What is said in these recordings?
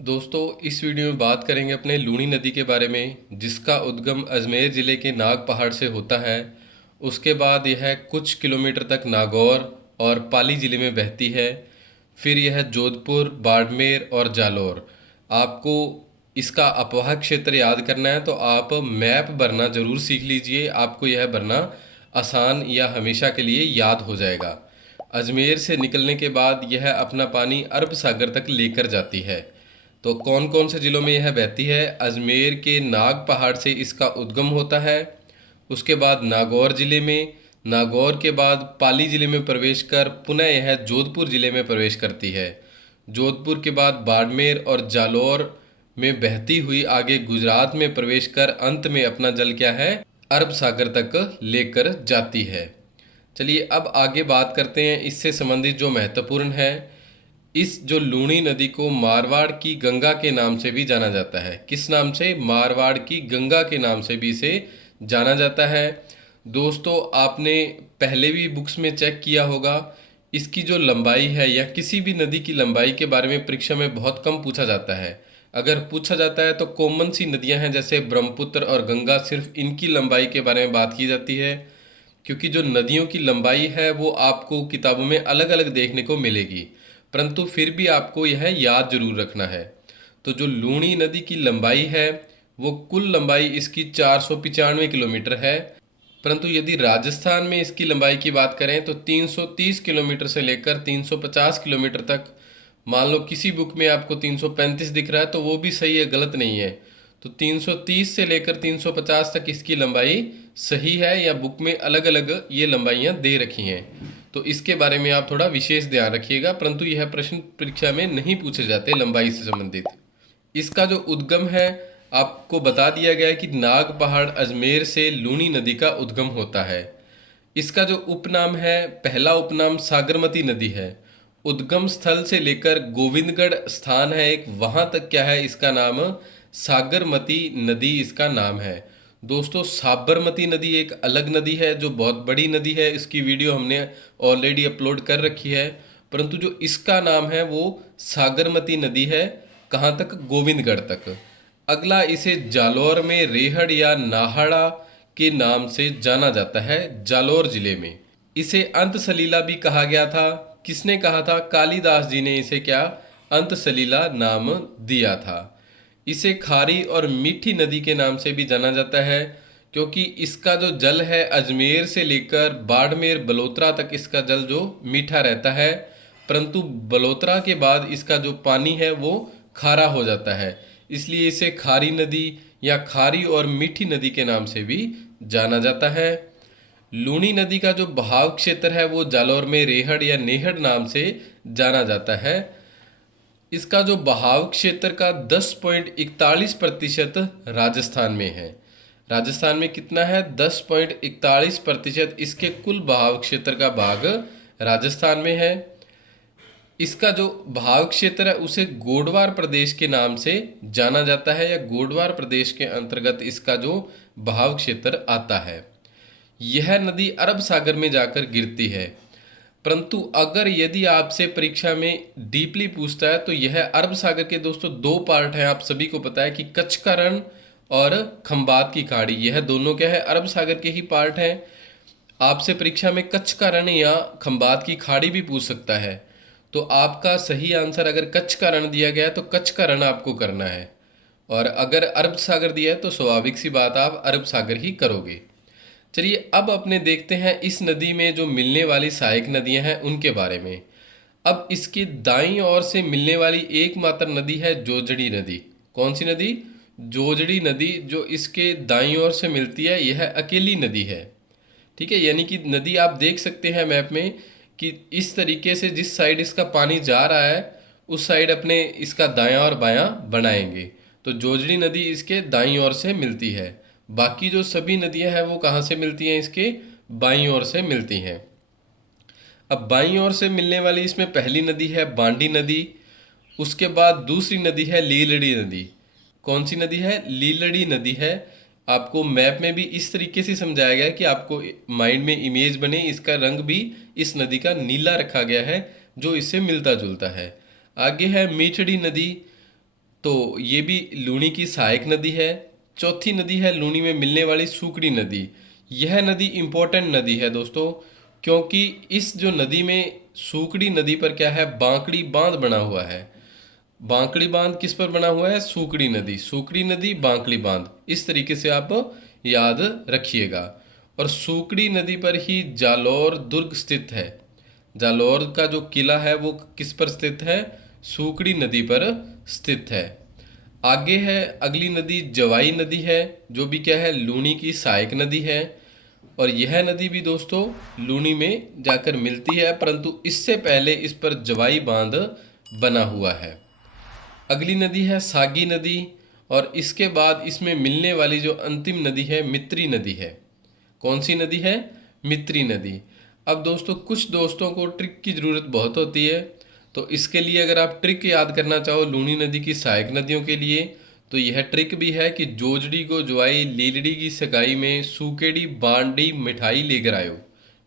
दोस्तों इस वीडियो में बात करेंगे अपने लूनी नदी के बारे में, जिसका उद्गम अजमेर ज़िले के नाग पहाड़ से होता है। उसके बाद यह कुछ किलोमीटर तक नागौर और पाली ज़िले में बहती है। फिर यह जोधपुर, बाड़मेर और जालौर। आपको इसका अपवाह क्षेत्र याद करना है तो आप मैप भरना ज़रूर सीख लीजिए। आपको यह भरना आसान या हमेशा के लिए याद हो जाएगा। अजमेर से निकलने के बाद यह अपना पानी अरब सागर तक लेकर जाती है। तो कौन कौन से ज़िलों में यह बहती है? अजमेर के नाग पहाड़ से इसका उद्गम होता है। उसके बाद नागौर ज़िले में, नागौर के बाद पाली ज़िले में प्रवेश कर पुनः यह जोधपुर ज़िले में प्रवेश करती है। जोधपुर के बाद बाड़मेर और जालौर में बहती हुई आगे गुजरात में प्रवेश कर अंत में अपना जल क्या है, अरब सागर तक लेकर जाती है। चलिए अब आगे बात करते हैं इससे संबंधित जो महत्वपूर्ण है। इस जो लूनी नदी को मारवाड़ की गंगा के नाम से भी जाना जाता है। किस नाम से? मारवाड़ की गंगा के नाम से भी इसे जाना जाता है। दोस्तों आपने पहले भी बुक्स में चेक किया होगा, इसकी जो लंबाई है या किसी भी नदी की लंबाई के बारे में परीक्षा में बहुत कम पूछा जाता है। अगर पूछा जाता है तो कॉमन सी नदियां हैं जैसे ब्रह्मपुत्र और गंगा, सिर्फ इनकी लंबाई के बारे में बात की जाती है। क्योंकि जो नदियों की लंबाई है वो आपको किताबों में अलग अलग देखने को मिलेगी, परंतु फिर भी आपको यह याद जरूर रखना है। तो जो लूनी नदी की लंबाई है वो कुल लंबाई इसकी 495 किलोमीटर है। परंतु यदि राजस्थान में इसकी लंबाई की बात करें तो 330 किलोमीटर से लेकर 350 किलोमीटर तक। मान लो किसी बुक में आपको 335 दिख रहा है तो वो भी सही है, गलत नहीं है। तो 330 से लेकर 350 तक इसकी लंबाई सही है, या बुक में अलग अलग ये लंबाइयाँ दे रखी हैं। तो इसके बारे में आप थोड़ा विशेष ध्यान रखिएगा, परंतु यह प्रश्न परीक्षा में नहीं पूछे जाते लंबाई से संबंधित। इसका जो उद्गम है आपको बता दिया गया है कि नाग पहाड़ अजमेर से लूनी नदी का उद्गम होता है। इसका जो उपनाम है, पहला उपनाम सागरमती नदी है। उद्गम स्थल से लेकर गोविंदगढ़ स्थान है एक, वहां तक क्या है, इसका नाम सागरमती नदी इसका नाम है। दोस्तों साबरमती नदी एक अलग नदी है जो बहुत बड़ी नदी है, इसकी वीडियो हमने ऑलरेडी अपलोड कर रखी है। परंतु जो इसका नाम है वो सागरमती नदी है। कहाँ तक? गोविंदगढ़ तक। अगला, इसे जालौर में रेहड़ या नाहड़ा के नाम से जाना जाता है, जालौर जिले में। इसे अंत सलीला भी कहा गया था। किसने कहा था? कालिदास जी ने इसे क्या, अंत सलीला नाम दिया था। इसे खारी और मीठी नदी के नाम से भी जाना जाता है, क्योंकि इसका जो जल है अजमेर से लेकर बाड़मेर बलोत्रा तक इसका जल जो मीठा रहता है, परंतु बलोत्रा के बाद इसका जो पानी है वो खारा हो जाता है। इसलिए इसे खारी नदी या खारी और मीठी नदी के नाम से भी जाना जाता है। लूनी नदी का जो बहाव क्षेत्र है वो जालौर में रेहड़ या नेहड़ नाम से जाना जाता है। इसका जो बहाव क्षेत्र का 10.41% राजस्थान में है। राजस्थान में कितना है? 10.41% इसके कुल बहाव क्षेत्र का भाग राजस्थान में है। इसका जो बहाव क्षेत्र है उसे गोडवार प्रदेश के नाम से जाना जाता है, या गोडवार प्रदेश के अंतर्गत इसका जो बहाव क्षेत्र आता है। यह नदी अरब सागर में जाकर गिरती है। परंतु अगर यदि आपसे परीक्षा में डीपली पूछता है तो यह अरब सागर के दोस्तों दो पार्ट हैं। आप सभी को पता है कि कच्छ का रण और खंबात की खाड़ी, यह दोनों क्या है, अरब सागर के ही पार्ट हैं। आपसे परीक्षा में कच्छ का रण या खंबात की खाड़ी भी पूछ सकता है। तो आपका सही आंसर, अगर कच्छ का रण दिया गया है तो कच्छ का रण आपको करना है, और अगर अरब सागर दिया है तो स्वाभाविक सी बात आप अरब सागर ही करोगे। चलिए अब अपने देखते हैं इस नदी में जो मिलने वाली सहायक नदियां हैं उनके बारे में। अब इसकी दाईं ओर से मिलने वाली एकमात्र नदी है जोजड़ी नदी। कौन सी नदी? जोजड़ी नदी, जो इसके दाईं ओर से मिलती है, यह अकेली नदी है। ठीक है, यानी कि नदी आप देख सकते हैं मैप में कि इस तरीके से जिस साइड इसका पानी जा रहा है उस साइड अपने इसका दायां और बायां बनाएंगे। तो जोजड़ी नदी इसके दाईं ओर से मिलती है। बाकी जो सभी नदियां हैं वो कहाँ से मिलती हैं? इसके बाईं ओर से मिलती हैं। अब बाईं ओर से मिलने वाली इसमें पहली नदी है बांडी नदी। उसके बाद दूसरी नदी है लीलड़ी नदी। कौन सी नदी है? लीलड़ी नदी है। आपको मैप में भी इस तरीके से समझाया गया है कि आपको माइंड में इमेज बने। इसका रंग भी इस नदी का नीला रखा गया है जो इससे मिलता जुलता है। आगे है मीठड़ी नदी। तो ये भी लूनी की सहायक नदी है। चौथी नदी है लूनी में मिलने वाली सूकड़ी नदी। यह नदी इम्पोर्टेंट नदी है दोस्तों, क्योंकि इस जो नदी में सूकड़ी नदी पर क्या है, बांकड़ी बांध बना हुआ है। बांकड़ी बांध किस पर बना हुआ है, सूकड़ी नदी बांकड़ी बांध, इस तरीके से आप याद रखिएगा। और सूकड़ी नदी पर ही जालौर दुर्ग स्थित है। जालौर का जो किला है वो किस पर स्थित है, सूकड़ी नदी पर स्थित है। आगे है अगली नदी जवाई नदी है, जो भी क्या है, लूनी की सहायक नदी है। और यह नदी भी दोस्तों लूनी में जाकर मिलती है, परंतु इससे पहले इस पर जवाई बांध बना हुआ है। अगली नदी है सागी नदी, और इसके बाद इसमें मिलने वाली जो अंतिम नदी है मित्री नदी है। कौन सी नदी है, मित्री नदी। अब दोस्तों कुछ दोस्तों को ट्रिक की ज़रूरत बहुत होती है, तो इसके लिए अगर आप ट्रिक याद करना चाहो लूनी नदी की सहायक नदियों के लिए, तो यह ट्रिक भी है कि जोजड़ी को ज्वाई लीलड़ी की सगाई में सूकेड़ी बांडी मिठाई लेकर आयो।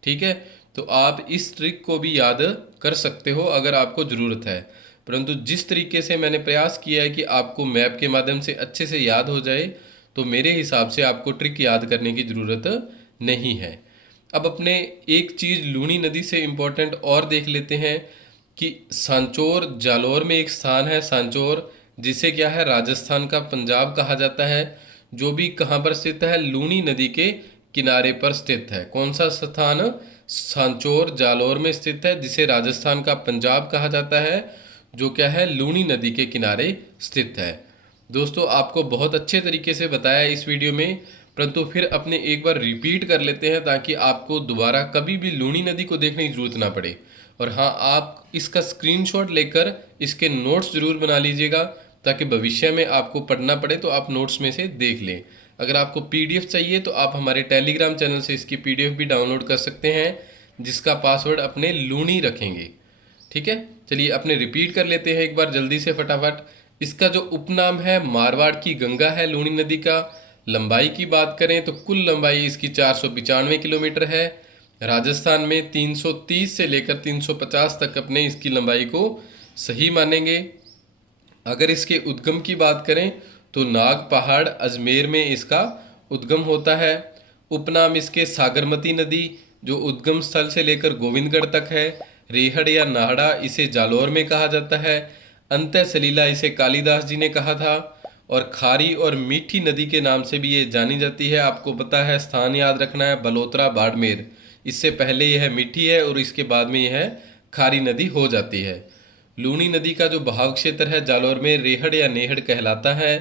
ठीक है, तो आप इस ट्रिक को भी याद कर सकते हो अगर आपको ज़रूरत है। परंतु जिस तरीके से मैंने प्रयास किया है कि आपको मैप के माध्यम से अच्छे से याद हो जाए, तो मेरे हिसाब से आपको ट्रिक याद करने की ज़रूरत नहीं है। अब अपने एक चीज़ लूनी नदी से इम्पोर्टेंट और देख लेते हैं कि सांचौर जालौर में एक स्थान है सांचौर, जिसे क्या है राजस्थान का पंजाब कहा जाता है, जो भी कहाँ पर स्थित है, लूनी नदी के किनारे पर स्थित है। कौन सा स्थान, सांचौर जालौर में स्थित है, जिसे राजस्थान का पंजाब कहा जाता है, जो क्या है लूनी नदी के किनारे स्थित है। दोस्तों आपको बहुत अच्छे तरीके से बताया इस वीडियो में, परंतु फिर अपने एक बार रिपीट कर लेते हैं ताकि आपको दोबारा कभी भी लूनी नदी को देखने की ज़रूरत ना पड़े। और हाँ, आप इसका स्क्रीनशॉट लेकर इसके नोट्स ज़रूर बना लीजिएगा, ताकि भविष्य में आपको पढ़ना पड़े तो आप नोट्स में से देख लें। अगर आपको पीडीएफ चाहिए तो आप हमारे टेलीग्राम चैनल से इसकी पीडीएफ भी डाउनलोड कर सकते हैं, जिसका पासवर्ड अपने लूनी रखेंगे। ठीक है, चलिए अपने रिपीट कर लेते हैं एक बार जल्दी से फटाफट। इसका जो उपनाम है मारवाड़ की गंगा है लूनी नदी का। लंबाई की बात करें तो कुल लंबाई इसकी 495 किलोमीटर है। राजस्थान में 330 से लेकर 350 तक अपने इसकी लंबाई को सही मानेंगे। अगर इसके उद्गम की बात करें तो नाग पहाड़ अजमेर में इसका उद्गम होता है। उपनाम इसके सागरमती नदी, जो उद्गम स्थल से लेकर गोविंदगढ़ तक है। रेहड़ या नाहड़ा इसे जालौर में कहा जाता है। अंतः सलीला इसे कालिदास जी ने कहा था। और खारी और मीठी नदी के नाम से भी ये जानी जाती है। आपको पता है, स्थान याद रखना है, बलोत्रा बाड़मेर। इससे पहले यह मीठी है और इसके बाद में यह खारी नदी हो जाती है। लूनी नदी का जो बहाव क्षेत्र है जालौर में रेहड़ या नेहड़ कहलाता है।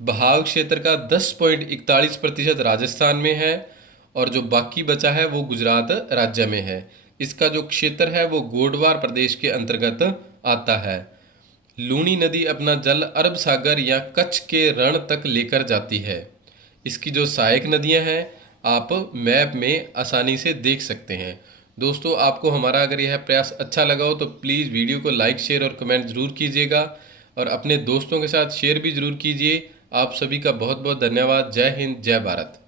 बहाव क्षेत्र का 10.41% राजस्थान में है, और जो बाकी बचा है वो गुजरात राज्य में है। इसका जो क्षेत्र है वो गोडवार प्रदेश के अंतर्गत आता है। लूनी नदी अपना जल अरब सागर या कच्छ के रण तक लेकर जाती है। इसकी जो सहायक नदियां हैं आप मैप में आसानी से देख सकते हैं। दोस्तों आपको हमारा अगर यह प्रयास अच्छा लगा हो तो प्लीज़ वीडियो को लाइक शेयर और कमेंट ज़रूर कीजिएगा, और अपने दोस्तों के साथ शेयर भी ज़रूर कीजिए। आप सभी का बहुत बहुत धन्यवाद। जय हिंद, जय भारत।